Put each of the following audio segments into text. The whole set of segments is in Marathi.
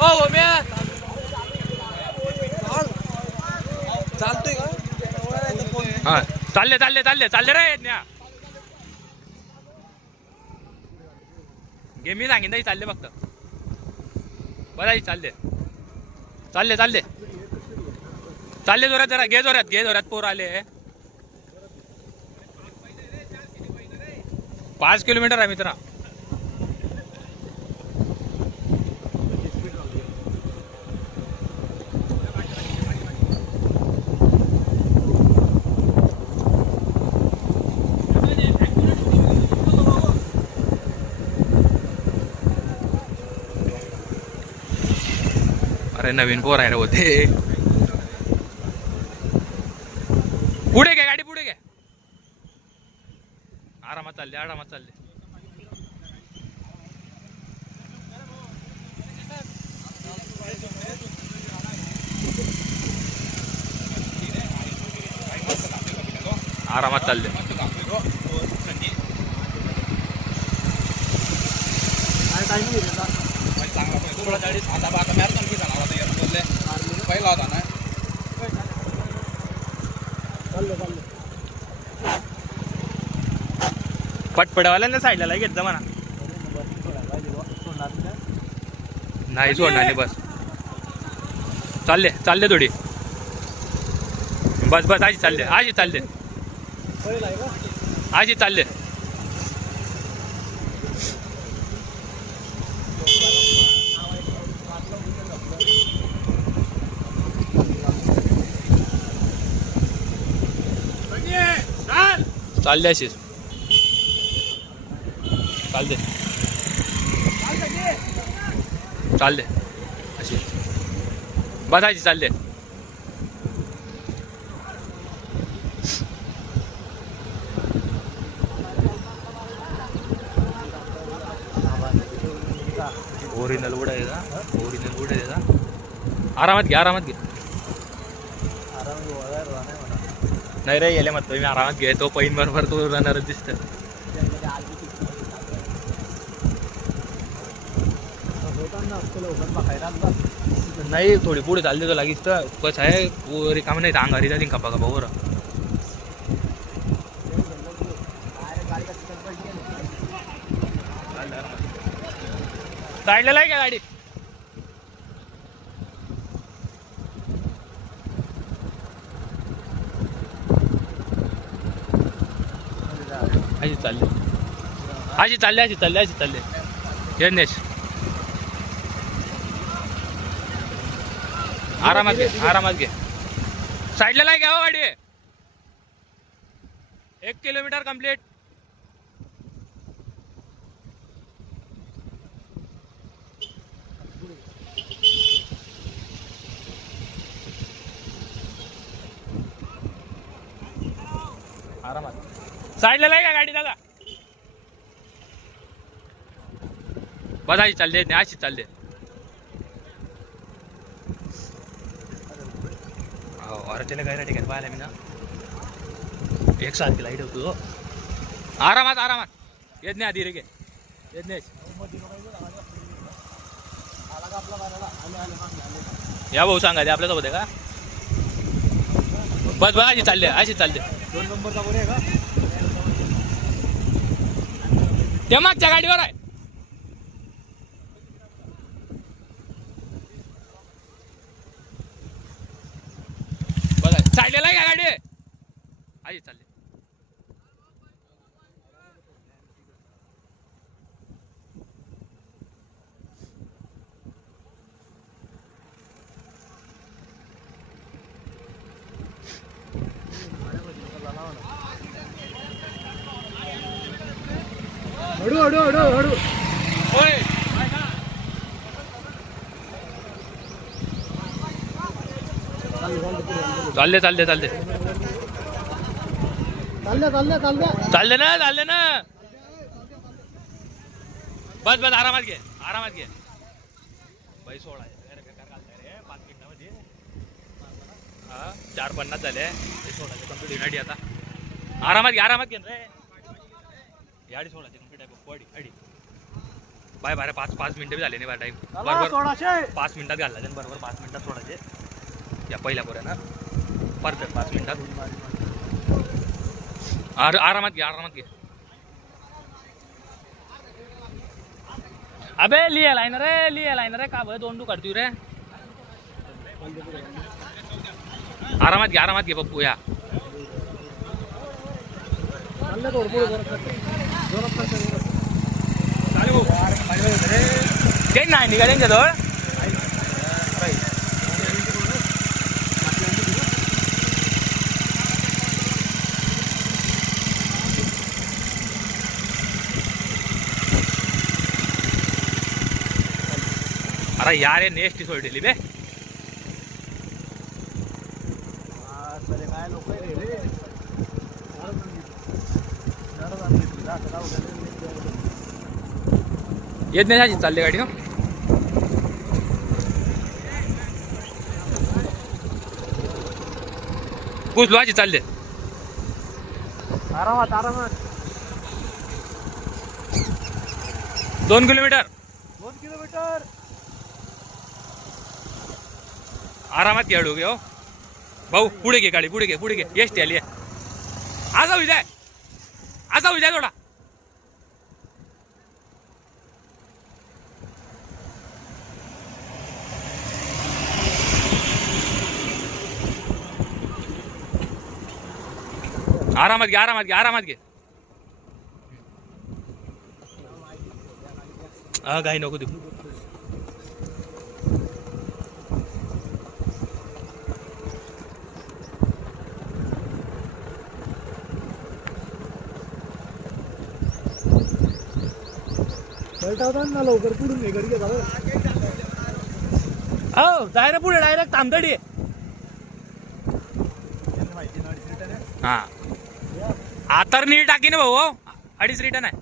ओ म्या चालतोय का? हा चालले चालले चालले चालले रे न्या गेम मी सांगेन नाही चालले फक्त बरं चालले चालले चालले चालले जोरात जरा घे जोरात पोर आले 5 किलोमीटर आहे मित्रा अरे नवीन पोर आहे रे होते पुढे घे गाडी पुढे घे आरामात चालले आरामात चालले पहिला होता ना पटपडवाल्यांना साईडला घेत जा म्हणा नाही सोडणार नाही बस चालले थोडी बस आजी चालले चालले अशीच चालले अशी बसायची चालले ओरिजिनल उडा आहे का आरामात घे नाही रे गेले मग मी आरामात घे तो पैन बरोबर तो रनरच दिसत नाही थोडी पुढे चालली तो लागीच तर कसं आहे रिकाम नाही अंगारी जातील का बघा बरोबर काढलेला आहे का गाडी अशी चालले यज्ञेश आरामात घे साईडला नाही घ्यावं गाडी 1 किलोमीटर कंप्लीट आरामात साईडला नाही का गाडी दादा बस अशी चालले अरे त्याला काय ठिकाणी पाहिलं मी ना 1 सारखी लाईट होतो आरामात येत नाही आधी रे येत नाही या भाऊ सांगा ते आपल्यासोबत आहे का बस अशी चालले 2 नंबरचा पुढे आहे का ते मागच्या गाडीवर आहे बघा चाललेला आहे का गाडी अशी चालले हळू चालले ना बस आरामात घे बाई 16 5 मिनिटामध्ये 4:50 झाले 16चे कंप्लीट युनाइटी आता आरामात घे रे याडी 16चे कंप्लीट आहे अडी बाय बारा 5 मिनिटं बी झाले नाही बारा टाईम चला, बरोबर 1600. 5 मिनिटात घालला त्यानं बरोबर 5 मिनिटात सोडायचे या पहिल्या पोऱ्यानं परफेक्ट 5 मिनिटात आरामात घे अबे लिहायला आहे ना रे का बरं दोन काढतोय रे आरामात घे पप्पू या चाललं थोडं पुढे जोरात करतो. ते नाही निघा त्यांच्याजवळ अरे यार हे नेक्स्ट सोडली बे काय लोक रे येत नाही अशी चालली गाडी ना कुठलो अशी चालले आरामात 2 किलोमीटर 2 किलोमीटर. आरामात खेळू घे हो भाऊ पुढे घे गाडी पुढे घे एसटी आली आज उद्या थोडा आरामात घे घाई नको देऊ पलटावताना लवकर पुढून हे घरी घेता डायरेक्ट पुढे डायरेक्ट तांदडी माहिती ना. हा आता नीट टाकी ना भाऊ 2.5 रिटर्न आहे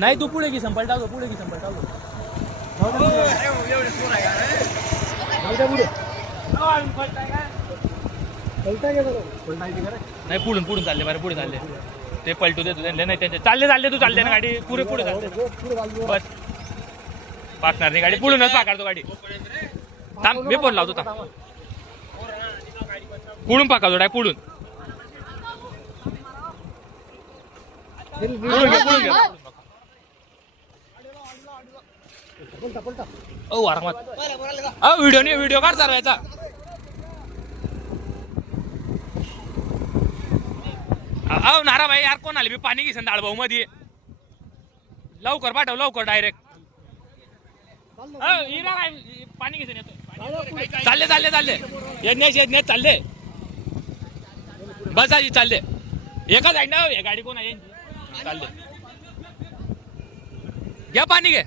नाही तू पुढे की संपल टाक पुढे नाही पुढून चालले बरं पुढे चालले ते पलटू देतो त्यांना नाही त्यांचे चालले तू चालले ना गाडी पुढे चालते बस पाकणार नाही गाडी पुढूनच पाकारतो गाडी थांब मी फोन लावतो थांब पुढून पाकावतो डाय पुढून घे ओ आरामात व्हिडिओ काढ चालवायचा नारा भाई यार कोण आले मी पाणी घेसन डाळ भाऊ मध्ये लवकर पाठव डायरेक्ट पाणी घेसन येतो चालले यज्ञेश चालले बस आजी चालले एका जाईन ना हे गाडी कोण आहे चालले घ्या पाणी घे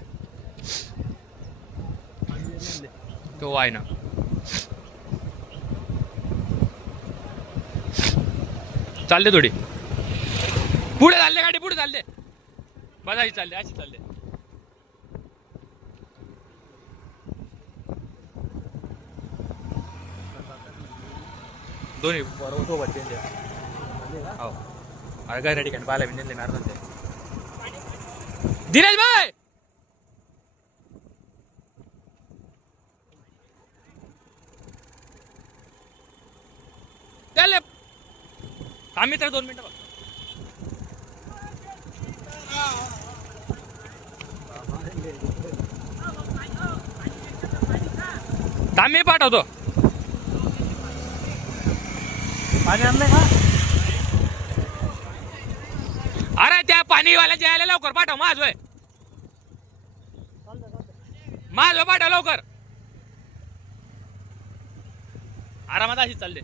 तो आहे ना चालले थोडी पुढे चालले गाडी पुढे चालले बस अशी चालले दोन्ही बरोबर सोबत चेंज हो अरे काय रेडी पाहायला मी मारतात ते दिनेश भाई चालले आम्ही तर 2 मिनिटं आम्ही पाठवतो पाणी आणलंय का अरे त्या पाणीवाल्याच्या यायला लवकर पाठव माझ पाठव लवकर आरामात अशी चालले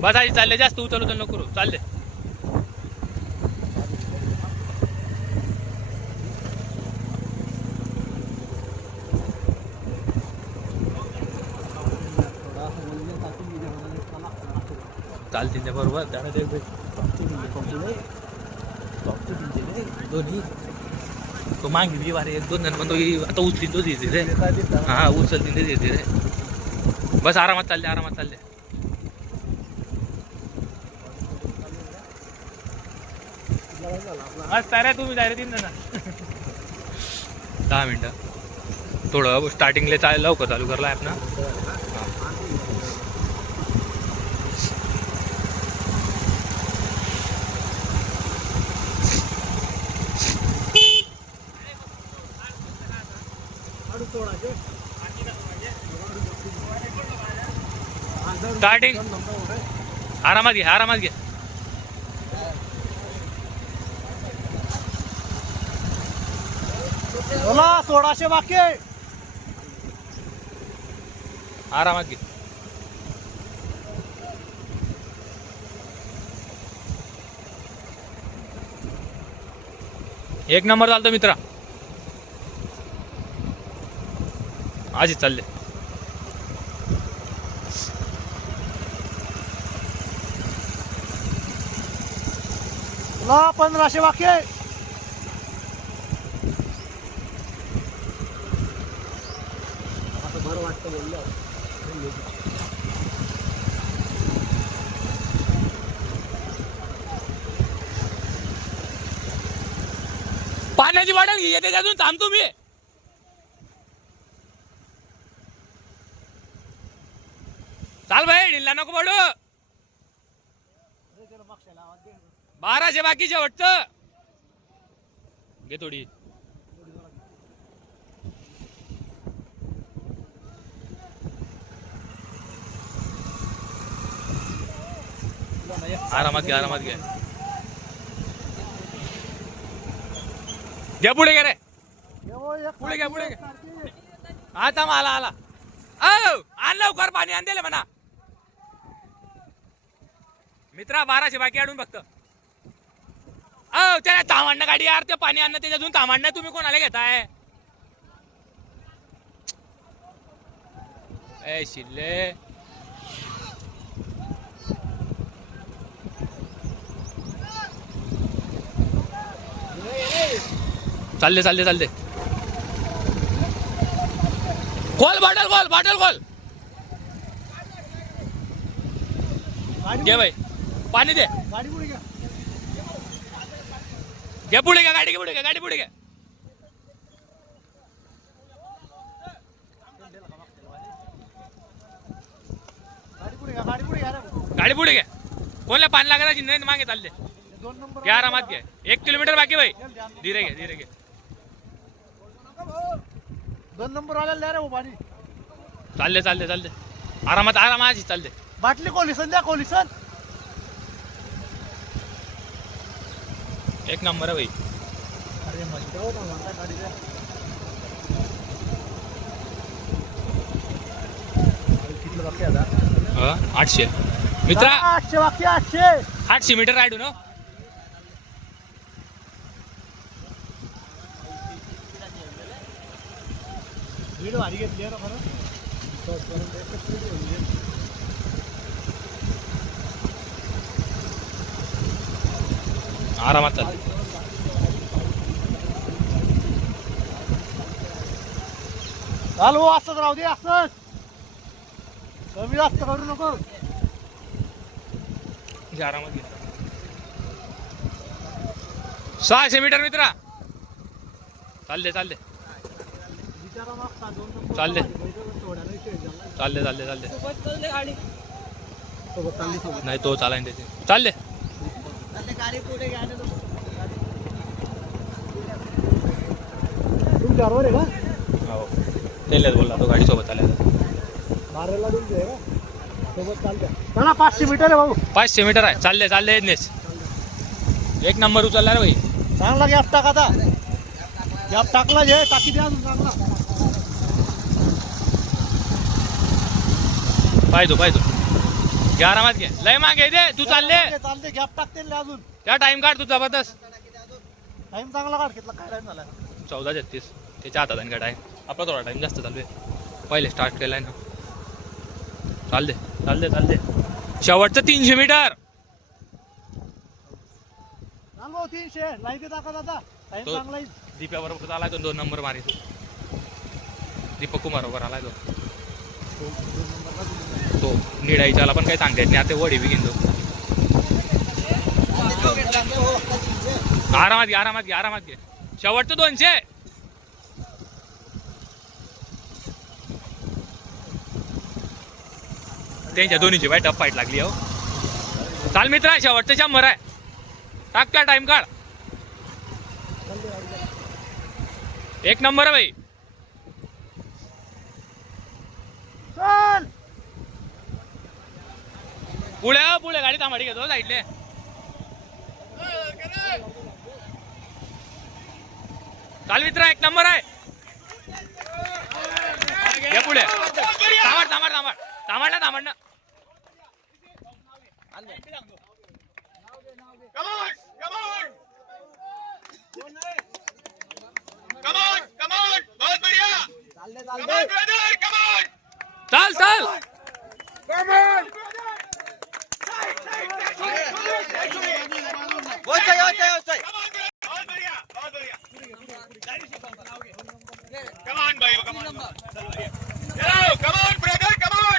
बस अशी चालले जास्त उचल नको करू चालले चालतील त्या बरोबर दोन्ही तो मागितली वारे 1-2 जण म्हणतो आता उचली तो देते रे हा उचलतील ते देते रे बस आरामात चालले आरामात चालले. मस्त आहे रे तुम्ही डायरेक्ट 3 जण 10 मिनिटं थोडं स्टार्टिंगला लवकर चालू करला ॲप ना. स्टार्टिंग आरामात घे आरामात घे. बोला 1600 बाकी आहे. आरामात घे. एक नंबर चालतो मित्रा. आजच चालले. बोला 1500 बाकी आहे. बरं वाटतं बोललं. पाण्याची बॉटल घे येते त्यातून थांबतो मी. चाल भाई ढिल्ला नको पडू. 1200 बाकीचे वाटतं. घे थोडी. आरामात घे आरामात घे. घ्या पुढे घे रे. पुढे घ्या पुढे घ्या. आता आला आला. आण लवकर पाणी आण दिले म्हणा मित्रा. 1200 बाकी आडून फक्त. त्याला थांबांना गाडी यार. ते पाणी आणणं त्याच्यातून थांबांना तुम्ही कोणाला घेताय. ए शिल्ले चालले चालले चालले. खोल बॉटल खोल बॉटल खोल. घे भाई पाणी दे. गाडी पुढे घ्या. घे पुढे घ्या गाडी. घे पुढे घ्या गाडी. पुढे घ्या. गाडी पुढे घ्या. गाडी पुढे घ्या. गाडी पुढे घ्या. कोणला पाणी लागायची नाही मागे चालले. 2 नंबर घ्या आरामात घ्या. 1 किलोमीटर बाकी भाई. धीरे घे धीरे घे. 2 नंबर वाल्याला द्या रे भाऊ पाणी. चालले चालले चालले. आरामात आरामात चालले. बाटली कोलिसन द्या. कोलिसन 1 नंबर आहे भाई. अरे मस्त होता माझा गाडी द्या. किती बाकी आता. 800 मित्रा. 800 बाकी 800. 800 मीटर राईड ना. भीड भारी घेतली आहे ना खरं. आरामात चालले. चालू असंच राहू दे. असंच कमी जास्त करू नको. आरामात घे. 600 मीटर मित्रा. चालले चालले चालले चालले चालले चालले. नाही तो चालाय त्याचे. चालले बरोबर आहे का. हो तेच बोलला तो गाडी सोबत आल्या. बारेला देऊन दे का सोबत चालत्या. चला 500 मीटर आहे भाऊ. 500 मीटर आहे. चालले चालले नेस. 1 नंबर उचलला रे भाई. चांगला गॅप टाक. आता गॅप टाकला जे टाकी द्या अजून चांगला. पाहिजो पाहिजो. घे आरामात घे. लय मागे दे तू. चालले चालते गॅप टाकते अजून. त्या टाइम काढ तू जबरदस्त. टाइम चांगला काढ. कितला काय टाइम झाला. 14:36 त्याच्या हातात आणि काय टाइम. आपला थोडा टाइम जास्त चालू आहे. पहिले स्टार्ट केलाय ना. चालले चालले चालले. शेवटचं 300 मीटर. चाल भाऊ 300 नाही ते टाकत. आता टाइम तो- चांगला येईल. दीप्या बरोबर आलाय तो. 2 नंबर मारी. दीपक कुमार बरोबर आलाय तो. 2 नंबरला शकतो. निडाईच्याला पण काही सांगता येत नाही. आता वडी बी घेतो. आरामात घे, आरामात घे, आरामात घे. शेवटचं 200. त्यांच्या दोन्हीची बाय टप फाईट लागली हो. चाल मित्र, शेवटचं 100 आहे. टाक त्या टाइम काढ. 1 नंबर आहे भाई. चल पुढे पुढे गाडी थांबाडी घेतो साईडले. चाल मित्र, 1 नंबर आहे. घे पुढे. थांबड थांबड थांबड थांबड ना, थांबड ना. चल चल.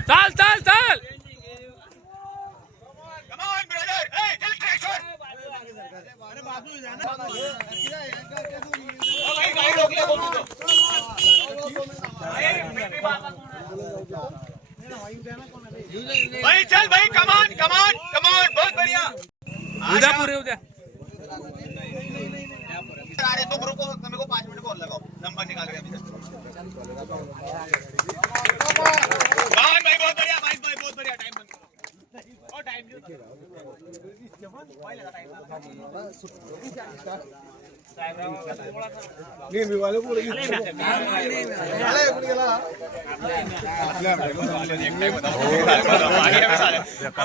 चल चल चल. भाई चल भाई, कमान कमान कमान, बहुत बढ़िया. उद्या पुरे उद्या. अरे तो ग्रुप को मेरे को 5 मिनट कॉल लगाओ, नंबर निकाल के अभी. कमान भाई, बहुत बढ़िया भाई, बहुत बढ़िया. टाइम बंद करो. और टाइम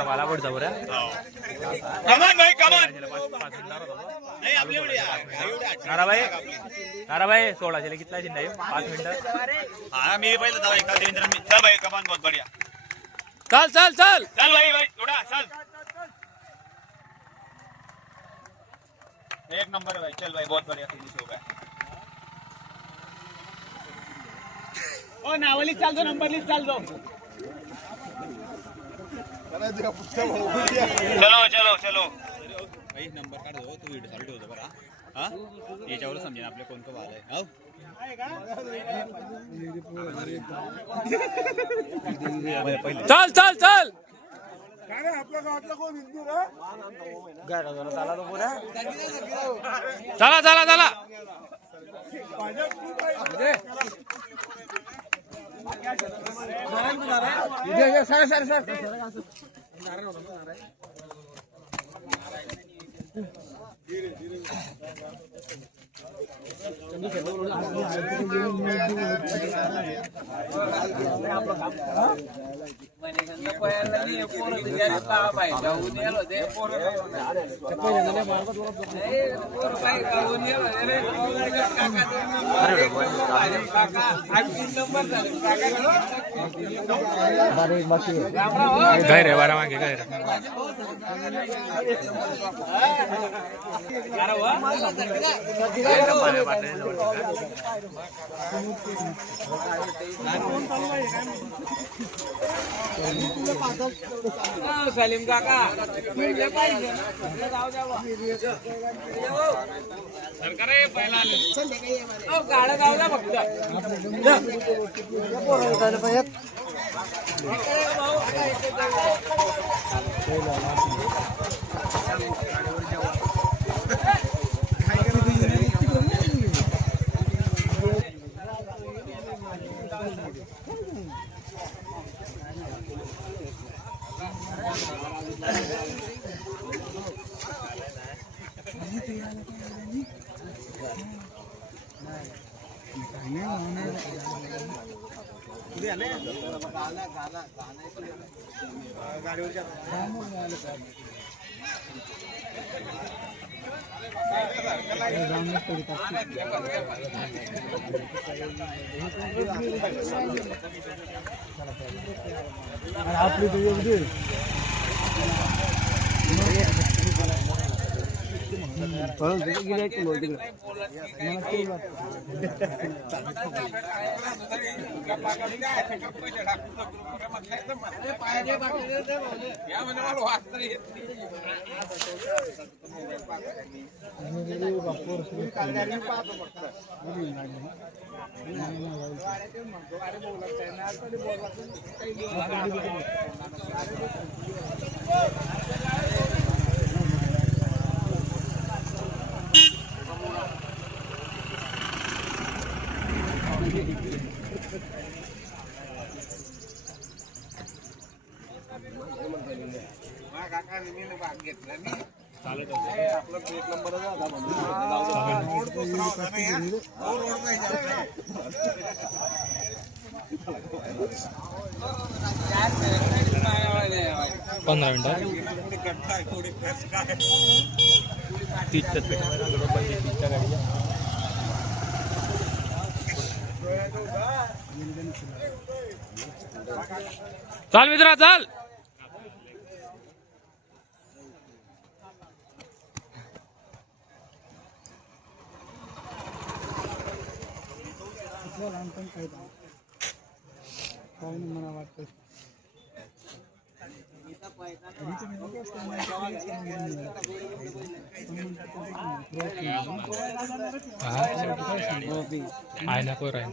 वाला पुढचा बरं. कमान भाई, कमान. नाही आपले एवढे नाराबाई 16 कितला नाही 5 मिनिटं. हाँ मेरे पहले दवा एक देवेंद्र में. चल भाई, कमान बहुत बढ़िया. चल चल चल. चल भाई भाई, थोड़ा चल. 1 नंबर भाई. चल भाई, बहुत बढ़िया फिनिश हो गया. ओ नावली चाल दो, नंबर लिस्ट चाल दो. चलो चलो चलो भाई नंबर काढ दो, तू व्हिडिओ चालू ठेवतो बरं. हा याच्यावर समजेन आपल्या कोण कोण आलंय. हो चल चल चल. चला चला चला. गैर आहे बारा मागे गैर. सलीम काका गाडं जाऊ द्या फक्त. आपली तुझी एवढी पंधरा मिनिटात 30च्या गाडीच्या चाल मित्रा चाल. मला वाटतं आहे ना पोर आहे